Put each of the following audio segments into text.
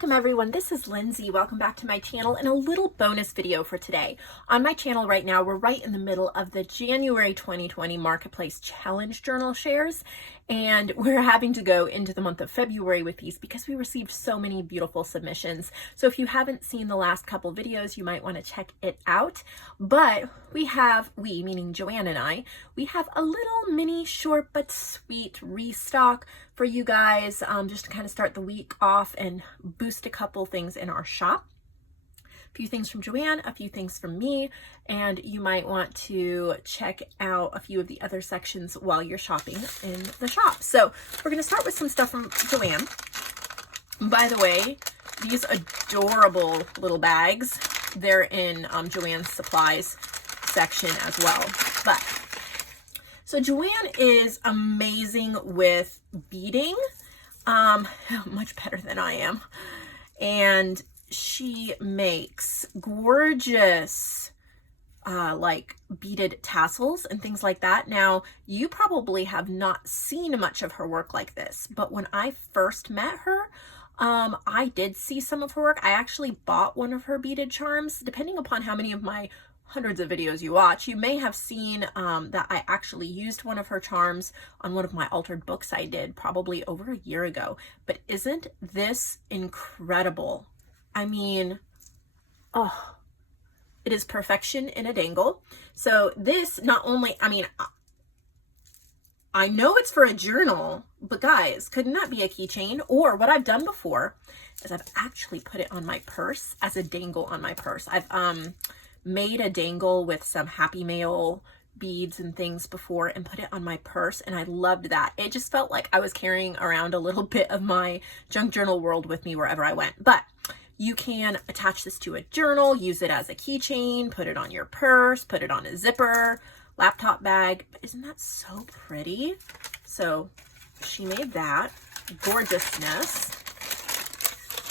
Welcome everyone, this is Lindsay. Welcome back to my channel and a little bonus video for today. On my channel right now, we're right in the middle of the January 2020 Marketplace Challenge Journal shares, and we're having to go into the month of February with these because we received so many beautiful submissions. So if you haven't seen the last couple videos, you might want to check it out. But we, meaning Joanne and I, we have a little mini short but sweet restock for you guys, just to kind of start the week off and boost a couple things in our shop. A few things from Joanne, a few things from me, and you might want to check out a few of the other sections while you're shopping in the shop. So we're going to start with some stuff from Joanne. By the way, these adorable little bags, they're in Joanne's supplies section as well. But so Joanne is amazing with beading, much better than I am. And she makes gorgeous, like beaded tassels and things like that. Now, you probably have not seen much of her work like this, but when I first met her, I did see some of her work. I actually bought one of her beaded charms. Depending upon how many of my hundreds of videos you watch, you may have seen that I actually used one of her charms on one of my altered books I did probably over a year ago. But isn't this incredible? I mean, oh, it is perfection in a dangle. So this not only, I know it's for a journal, but guys, couldn't that be a keychain? Or what I've done before is I've actually put it on my purse as a dangle on my purse. I've made a dangle with some Happy Mail beads and things before and put it on my purse, and I loved that. It just felt like I was carrying around a little bit of my junk journal world with me wherever I went. But you can attach this to a journal, use it as a keychain, put it on your purse, put it on a zipper, laptop bag. But isn't that so pretty? So she made that gorgeousness.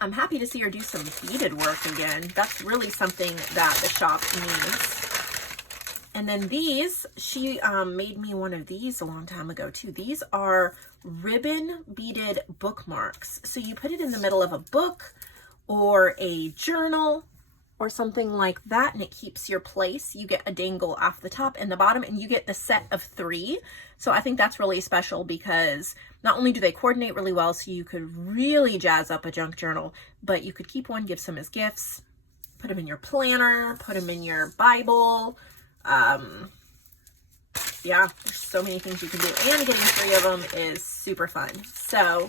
I'm happy to see her do some beaded work again. That's really something that the shop needs. And then these, she made me one of these a long time ago too. These are ribbon beaded bookmarks. So you put it in the middle of a book or a journal or something like that, and it keeps your place. You get a dangle off the top and the bottom, and you get the set of 3. So I think that's really special because not only do they coordinate really well, so you could really jazz up a junk journal, but you could keep one, give some as gifts, put them in your planner, put them in your Bible. Yeah, there's so many things you can do, and getting 3 of them is super fun. So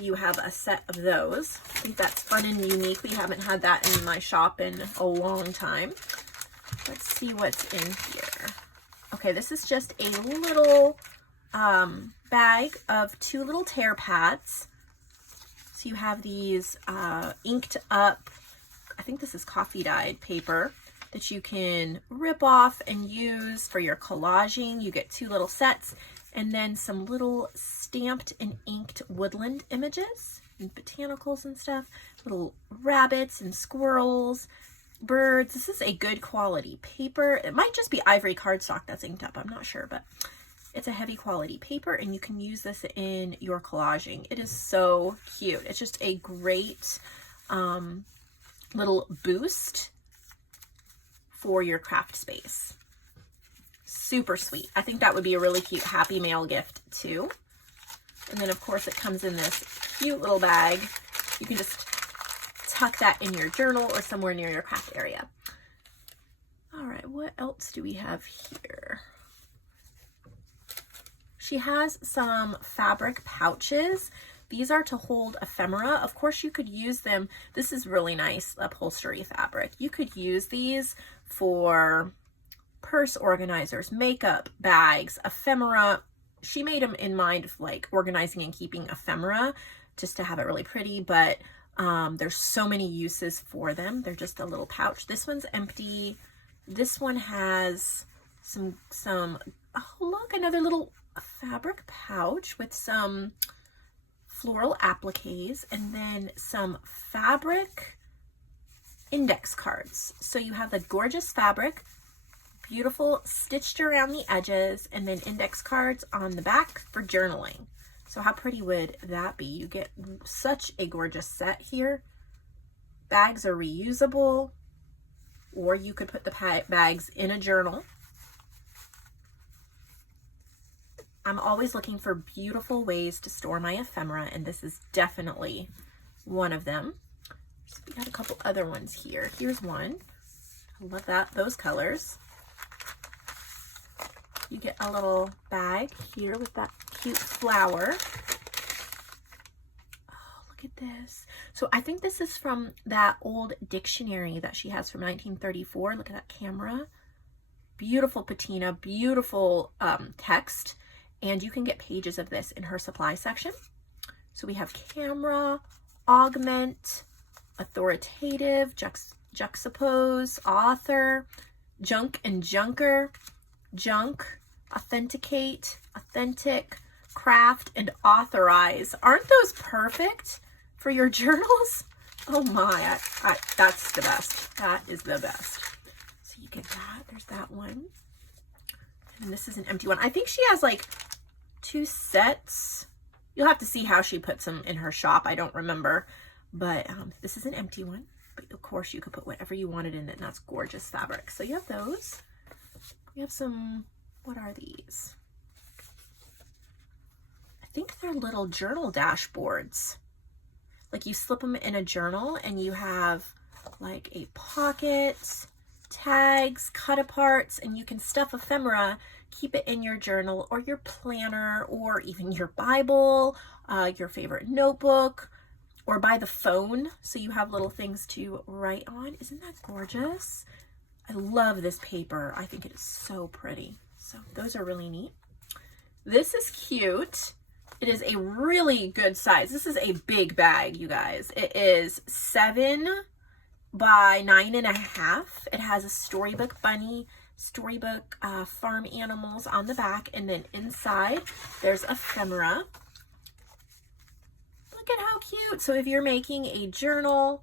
you have a set of those. I think that's fun and unique. We haven't had that in my shop in a long time. Let's see what's in here. Okay, this is just a little bag of 2 little tear pads. So you have these inked up, I think this is coffee dyed paper that you can rip off and use for your collaging. You get 2 little sets, and then some little stamped and inked woodland images and botanicals and stuff, little rabbits and squirrels, birds. This is a good quality paper. It might just be ivory cardstock that's inked up, I'm not sure, but it's a heavy quality paper, and you can use this in your collaging. It is so cute. It's just a great little boost for your craft space. Super sweet. I think that would be a really cute Happy Mail gift too. And then of course it comes in this cute little bag. You can just tuck that in your journal or somewhere near your craft area. All right, what else do we have here? She has some fabric pouches. These are to hold ephemera. Of course you could use them. This is really nice upholstery fabric. You could use these for purse organizers, makeup bags, ephemera. She made them in mind of like organizing and keeping ephemera just to have it really pretty, but there's so many uses for them. They're just a little pouch. This one's empty. This one has some oh look, another little fabric pouch with some floral appliques and then some fabric index cards. So you have the gorgeous fabric, beautiful stitched around the edges, and then index cards on the back for journaling. So how pretty would that be? You get such a gorgeous set here. Bags are reusable, or you could put the bags in a journal. I'm always looking for beautiful ways to store my ephemera, and this is definitely one of them. So we got a couple other ones here. Here's one. I love that, those colors. You get a little bag here with that cute flower. Oh, look at this. So I think this is from that old dictionary that she has from 1934. Look at that camera. Beautiful patina, beautiful text. And you can get pages of this in her supply section. So we have camera, augment, authoritative, juxtapose, author, junk and junker, junk, authenticate, authentic, craft, and authorize. Aren't those perfect for your journals? Oh my, that's the best. That is the best. So you get that. There's that one. And this is an empty one. I think she has like 2 sets. You'll have to see how she puts them in her shop. I don't remember. But this is an empty one. But of course you could put whatever you wanted in it, and that's gorgeous fabric. So you have those. We have some, what are these? I think they're little journal dashboards. Like you slip them in a journal and you have like a pocket, tags, cut aparts, and you can stuff ephemera, keep it in your journal or your planner or even your Bible, your favorite notebook, or by the phone. So you have little things to write on. Isn't that gorgeous? I love this paper. I think it is so pretty. So those are really neat. This is cute. It is a really good size. This is a big bag, you guys. It is 7 by 9.5. It has a storybook bunny, storybook farm animals on the back, and then inside there's ephemera. Look at how cute. So if you're making a journal,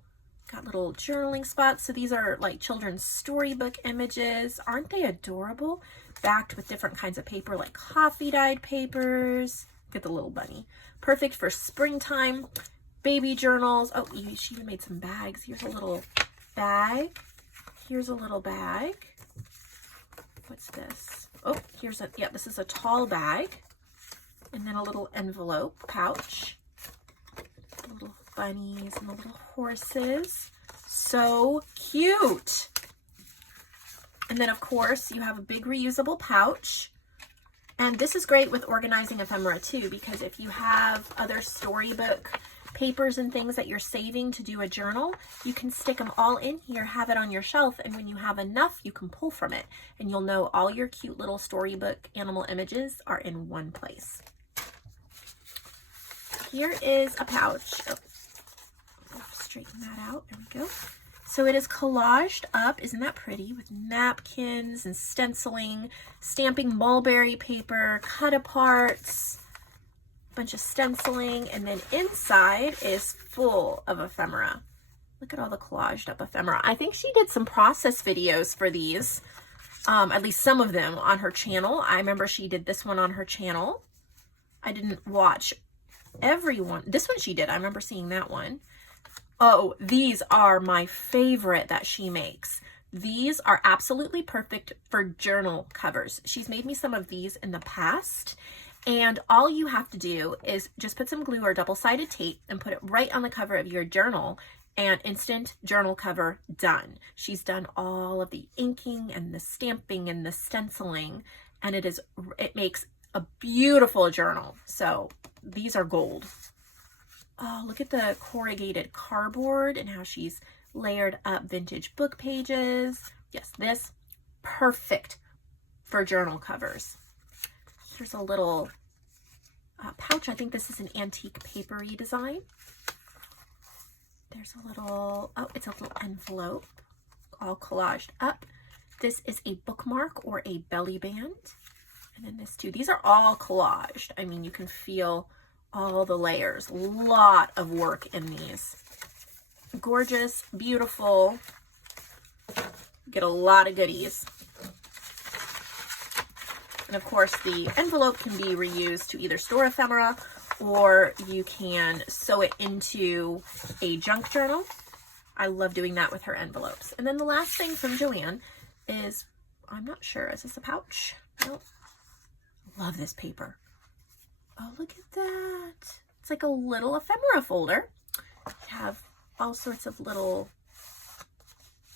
got little journaling spots. So these are like children's storybook images. Aren't they adorable? Backed with different kinds of paper like coffee dyed papers. Get the little bunny. Perfect for springtime. Baby journals. Oh, she even made some bags. Here's a little bag. Here's a little bag. What's this? Oh, here's a, yeah, this is a tall bag. And then a little envelope pouch. Little bunnies and the little horses. So cute. And then of course you have a big reusable pouch. And this is great with organizing ephemera too, because if you have other storybook papers and things that you're saving to do a journal, you can stick them all in here, have it on your shelf, and when you have enough, you can pull from it. And you'll know all your cute little storybook animal images are in one place. Here is a pouch. Oh, I'll straighten that out. There we go. So it is collaged up. Isn't that pretty? With napkins and stenciling, stamping mulberry paper, cut aparts, a bunch of stenciling, and then inside is full of ephemera. Look at all the collaged up ephemera. I think she did some process videos for these, at least some of them on her channel. I remember she did this one on her channel. I didn't watch everyone. This one she did. I remember seeing that one. Oh, these are my favorite that she makes. These are absolutely perfect for journal covers. She's made me some of these in the past, and all you have to do is just put some glue or double-sided tape and put it right on the cover of your journal, and instant journal cover done. She's done all of the inking and the stamping and the stenciling, and it makes a beautiful journal. So these are gold. Oh, look at the corrugated cardboard and how she's layered up vintage book pages. Yes, this, perfect for journal covers. Here's a little pouch. I think this is an antique papery design. There's a little, oh, it's a little envelope all collaged up. This is a bookmark or a belly band. And then this too. These are all collaged. I mean, you can feel all the layers. A lot of work in these. Gorgeous, beautiful. Get a lot of goodies. And of course, the envelope can be reused to either store ephemera or you can sew it into a junk journal. I love doing that with her envelopes. And then the last thing from JoAnn is, I'm not sure, is this a pouch? Nope. Love this paper. Oh, look at that. It's like a little ephemera folder. You have all sorts of little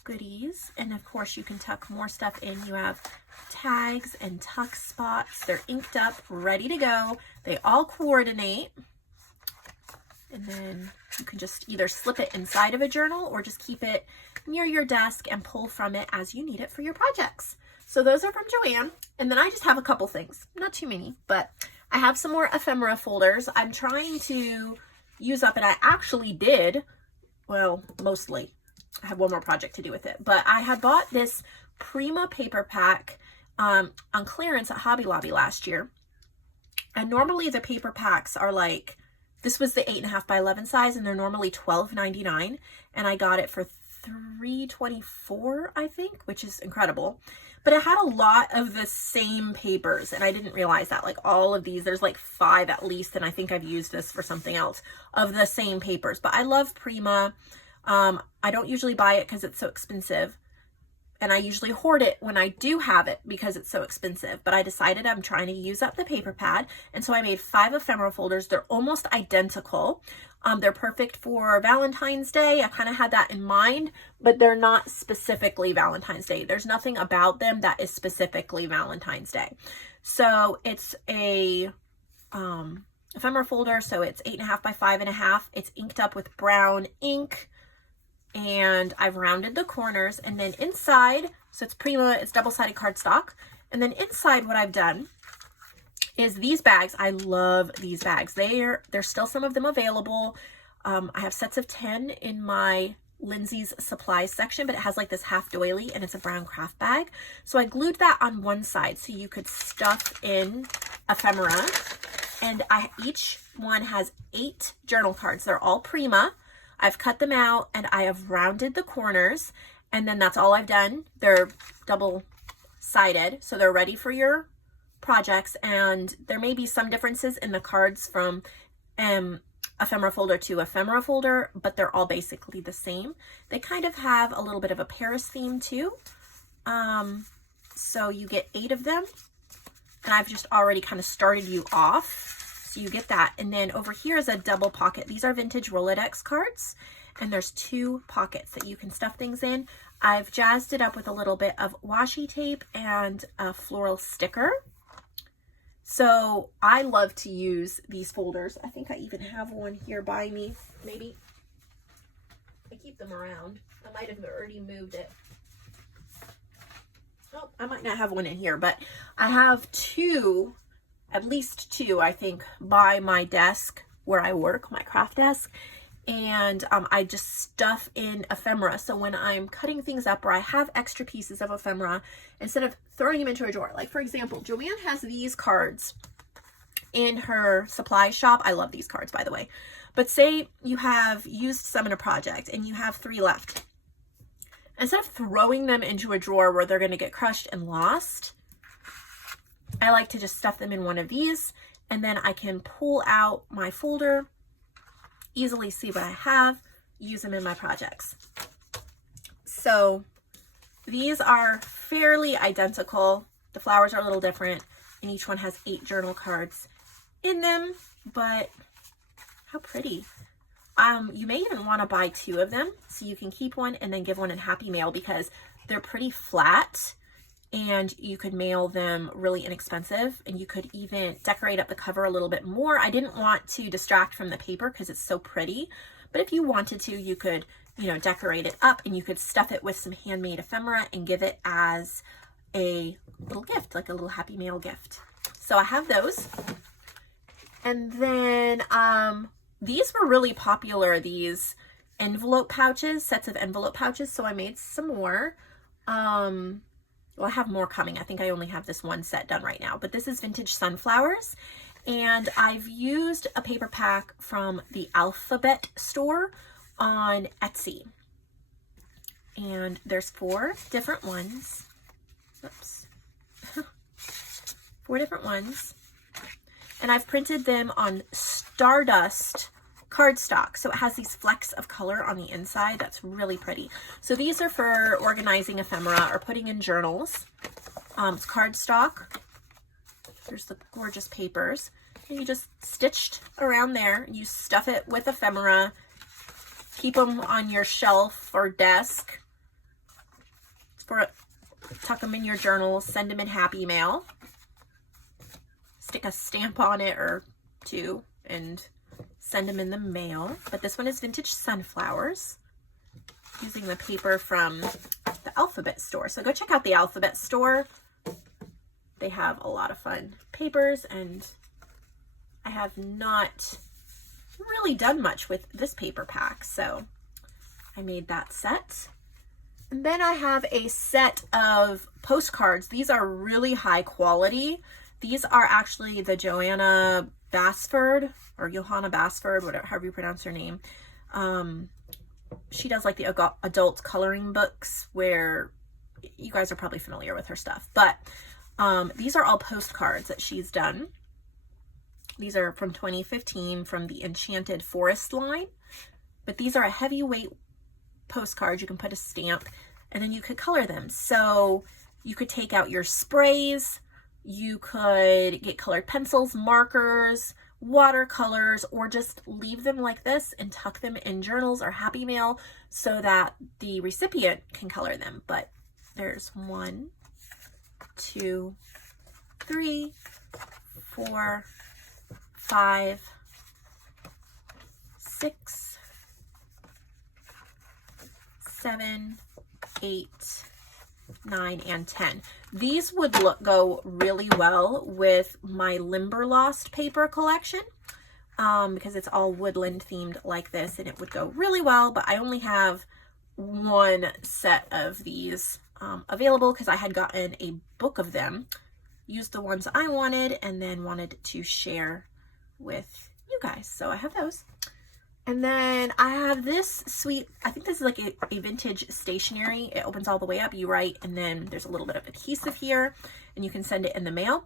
goodies. And of course you can tuck more stuff in. You have tags and tuck spots. They're inked up, ready to go. They all coordinate. And then you can just either slip it inside of a journal or just keep it near your desk and pull from it as you need it for your projects. So those are from JoAnn. And then I just have a couple things, not too many, but I have some more ephemera folders. I'm trying to use up, and I actually did, well, mostly. I have one more project to do with it, but I had bought this Prima paper pack on clearance at Hobby Lobby last year. And normally the paper packs are like, this was the 8.5 by 11 size, and they're normally $12.99, and I got it for $3.24, I think, which is incredible. But it had a lot of the same papers, and I didn't realize that. Like all of these, there's like 5 at least, and I think I've used this for something else, of the same papers. But I love Prima. I don't usually buy it because it's so expensive, and I usually hoard it when I do have it because it's so expensive. But I decided I'm trying to use up the paper pad, and so I made 5 ephemera folders. They're almost identical. They're perfect for Valentine's Day. I kind of had that in mind, but they're not specifically Valentine's Day. There's nothing about them that is specifically Valentine's Day. So it's a ephemera folder. So it's 8.5 by 5.5. It's inked up with brown ink, and I've rounded the corners. And then inside, so it's Prima, it's double-sided cardstock. And then inside, what I've done is these bags. I love these bags. There's still some of them available. I have sets of 10 in my Lindsey's supplies section, but it has like this half doily, and it's a brown craft bag. So I glued that on one side so you could stuff in ephemera. And each one has 8 journal cards. They're all Prima. I've cut them out and I have rounded the corners, and then that's all I've done. They're double-sided, so they're ready for your projects. And there may be some differences in the cards from ephemera folder to ephemera folder, but they're all basically the same. They kind of have a little bit of a Paris theme too. So you get 8 of them, and I've just already kind of started you off. So you get that. And then over here is a double pocket. These are vintage Rolodex cards, and there's 2 pockets that you can stuff things in. I've jazzed it up with a little bit of washi tape and a floral sticker. So I love to use these folders. I think I even have one here by me, maybe. I keep them around. I might have already moved it. Oh, I might not have one in here, but I have 2, at least 2, I think, by my desk where I work, my craft desk. And I just stuff in ephemera. So when I'm cutting things up or I have extra pieces of ephemera, instead of throwing them into a drawer, like for example, JoAnn has these cards in her supply shop. I love these cards, by the way. But say you have used some in a project and you have 3 left. Instead of throwing them into a drawer where they're going to get crushed and lost, I like to just stuff them in one of these, and then I can pull out my folder, easily see what I have, use them in my projects. So these are fairly identical. The flowers are a little different, and each one has 8 journal cards in them, but how pretty. You may even want to buy 2 of them so you can keep one and then give one in Happy Mail, because they're pretty flat and you could mail them really inexpensive, and you could even decorate up the cover a little bit more. I didn't want to distract from the paper because it's so pretty, but if you wanted to, you could, you know, decorate it up, and you could stuff it with some handmade ephemera and give it as a little gift, like a little Happy Mail gift. So I have those. And then these were really popular, these envelope pouches, sets of envelope pouches. So I made some more. Well, I have more coming. I think I only have this one set done right now, but this is vintage sunflowers. And I've used a paper pack from the Alphabet store on Etsy. And there's 4 different ones. Oops. 4 different ones. and I've printed them on Stardust cardstock. So it has these flecks of color on the inside. That's really pretty. So these are for organizing ephemera or putting in journals. It's cardstock. There's the gorgeous papers. And you just stitched around there. You stuff it with ephemera. Keep them on your shelf or desk. Tuck them in your journals. Send them in happy mail. Stick a stamp on it or two and send them in the mail. But this one is vintage sunflowers, using the paper from the Alphabet Store. So go check out the Alphabet Store. They have a lot of fun papers, and I have not really done much with this paper pack, so I made that set. And then I have a set of postcards. These are really high quality. These are actually the Joanna Basford, or Johanna Basford, whatever, however you pronounce her name. She does like the adult coloring books, where you guys are probably familiar with her stuff. But these are all postcards that she's done. These are from 2015 from the Enchanted Forest line. But these are a heavyweight postcard. You can put a stamp and then you could color them. So you could take out your sprays, you could get colored pencils, markers, watercolors, or just leave them like this and tuck them in journals or happy mail so that the recipient can color them. But there's 1, 2, 3, 4, 5, 6, 7, 8, 9, and 10. These would go really well with my Limberlost paper collection because it's all woodland themed like this, and it would go really well. But I only have one set of these available because I had gotten a book of them, used the ones I wanted, and then wanted to share with you guys. So I have those. And then I have this sweet, I think this is like a vintage stationery. It opens all the way up, you write, and then there's a little bit of adhesive here, and you can send it in the mail.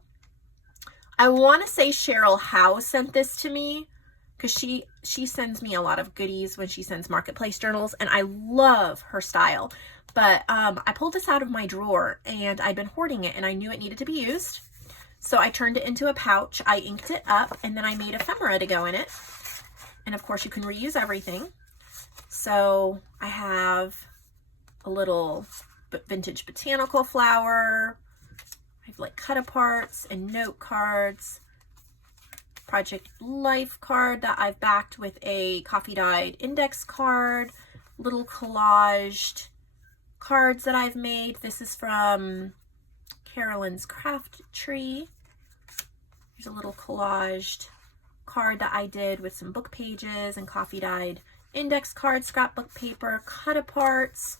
I want to say Cheryl Howe sent this to me because she sends me a lot of goodies when she sends marketplace journals, and I love her style. But I pulled this out of my drawer, and I'd been hoarding it, and I knew it needed to be used. So I turned it into a pouch, I inked it up, and then I made ephemera to go in it. And of course you can reuse everything. So I have a little vintage botanical flower. I have like cut aparts and note cards. Project Life card that I've backed with a coffee dyed index card. Little collaged cards that I've made. This is from Carolyn's Craft Tree. There's a little collaged card that I did with some book pages and coffee dyed index cards, scrapbook paper, cut aparts,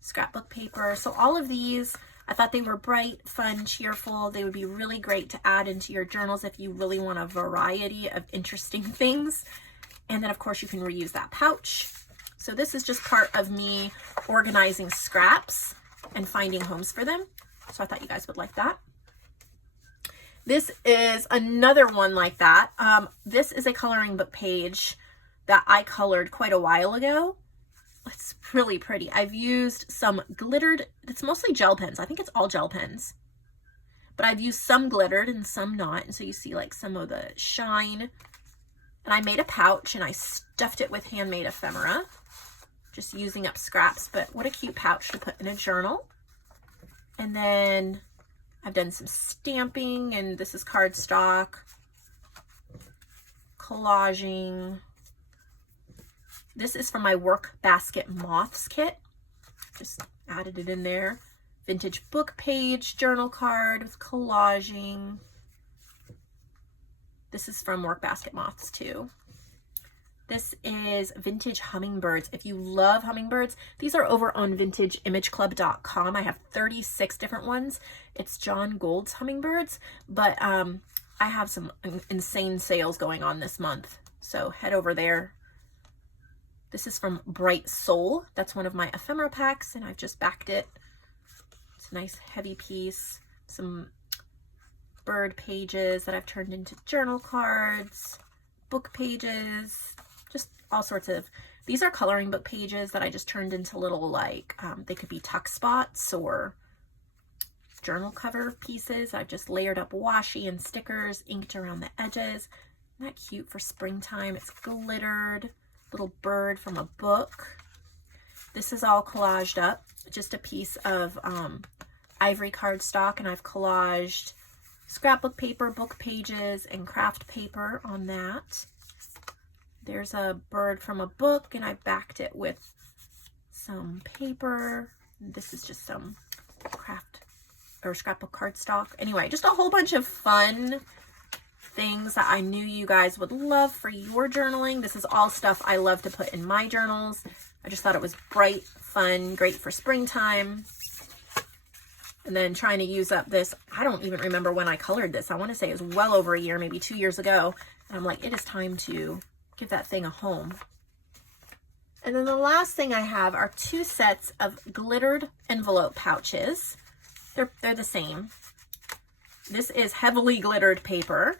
scrapbook paper. So all of these, I thought they were bright, fun, cheerful. They would be really great to add into your journals if you really want a variety of interesting things. And then of course you can reuse that pouch. So this is just part of me organizing scraps and finding homes for them. So I thought you guys would like that. This is another one like that. This is a coloring book page that I colored quite a while ago. It's really pretty. I've used some glittered, it's mostly gel pens. I think it's all gel pens. But I've used some glittered and some not. And so you see like some of the shine. And I made a pouch and I stuffed it with handmade ephemera. Just using up scraps, but what a cute pouch to put in a journal. And then I've done some stamping, and this is cardstock, collaging. This is from my work basket moths kit. Just added it in there. Vintage book page journal card with collaging. This is from work basket moths too. This is vintage hummingbirds. If you love hummingbirds, these are over on vintageimageclub.com. I have 36 different ones. It's John Gold's hummingbirds, but I have some insane sales going on this month. So head over there. This is from Bright Soul. That's one of my ephemera packs, and I've just backed it. It's a nice heavy piece. Some bird pages that I've turned into journal cards, book pages, just all sorts of, these are coloring book pages that I just turned into little like, they could be tuck spots or journal cover pieces. I've just layered up washi and stickers, inked around the edges. Isn't that cute for springtime? It's glittered, little bird from a book. This is all collaged up, just a piece of ivory cardstock, and I've collaged scrapbook paper, book pages, and craft paper on that. There's a bird from a book, and I backed it with some paper. This is just some craft or scrapbook cardstock. Anyway, just a whole bunch of fun things that I knew you guys would love for your journaling. This is all stuff I love to put in my journals. I just thought it was bright, fun, great for springtime. And then trying to use up this, I don't even remember when I colored this. I want to say it was well over a year, maybe 2 years ago. And I'm like, it is time to give that thing a home. And then the last thing I have are 2 sets of glittered envelope pouches. They're the same. This is heavily glittered paper.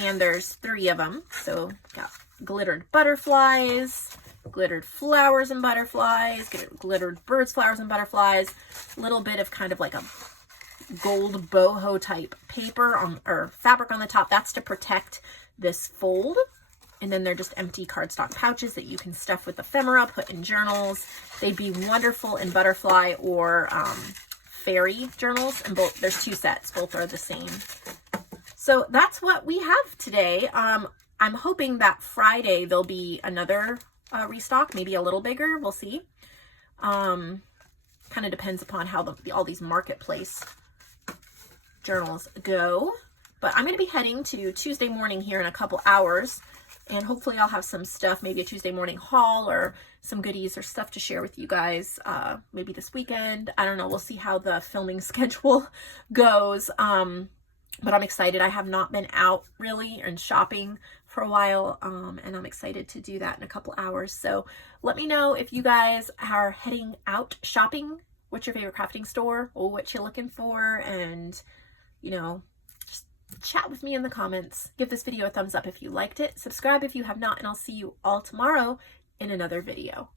And there's 3 of them. So got glittered butterflies, glittered flowers and butterflies, glittered birds, flowers, and butterflies. A little bit of kind of like a gold boho type paper on, or fabric on the top. That's to protect this fold. And then they're just empty cardstock pouches that you can stuff with ephemera, put in journals. They'd be wonderful in butterfly or fairy journals. And both, there's 2 sets. Both are the same. So that's what we have today. I'm hoping that Friday there'll be another restock, maybe a little bigger. We'll see. Kind of depends upon how all these marketplace journals go. But I'm going to be heading to Tuesday morning here in a couple hours. And hopefully I'll have some stuff, maybe a Tuesday morning haul or some goodies or stuff to share with you guys maybe this weekend. I don't know. We'll see how the filming schedule goes. But I'm excited. I have not been out really and shopping for a while. And I'm excited to do that in a couple hours. So let me know if you guys are heading out shopping. What's your favorite crafting store? Or what you're looking for? And, you know, chat with me in the comments. Give this video a thumbs up if you liked it. Subscribe if you have not, and I'll see you all tomorrow in another video.